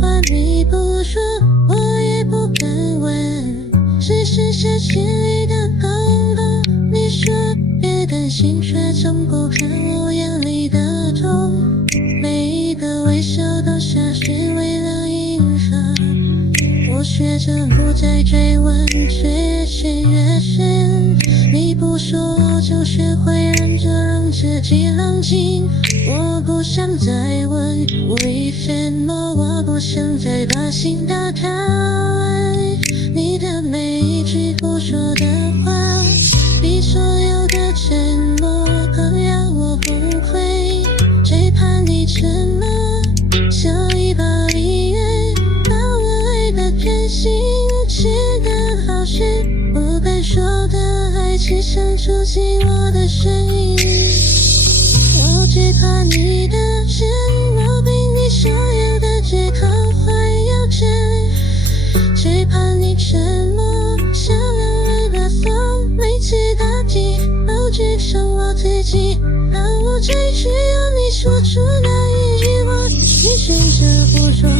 怕你不说，我也不敢问，只剩下心里的空洞。你说别担心，却从不看我眼里的痛。每一个微笑都像是为了迎合，我学着不再追问，却越陷越深。你不说，我就学会忍着，让自己冷静。我不想再问为什么，我不想再把心打开。你的每一句不说的话，比所有的承诺更让我崩溃。最怕你沉默，像一把利刃，把我爱得真心，是个好事。不敢说的爱，只想住进我的声音。我最怕你的沉默，比你所有的借口还要真。最怕你沉默，像冷了的风，每次打击都只剩我自己。当我最需要你说出那一句话，你选择不说。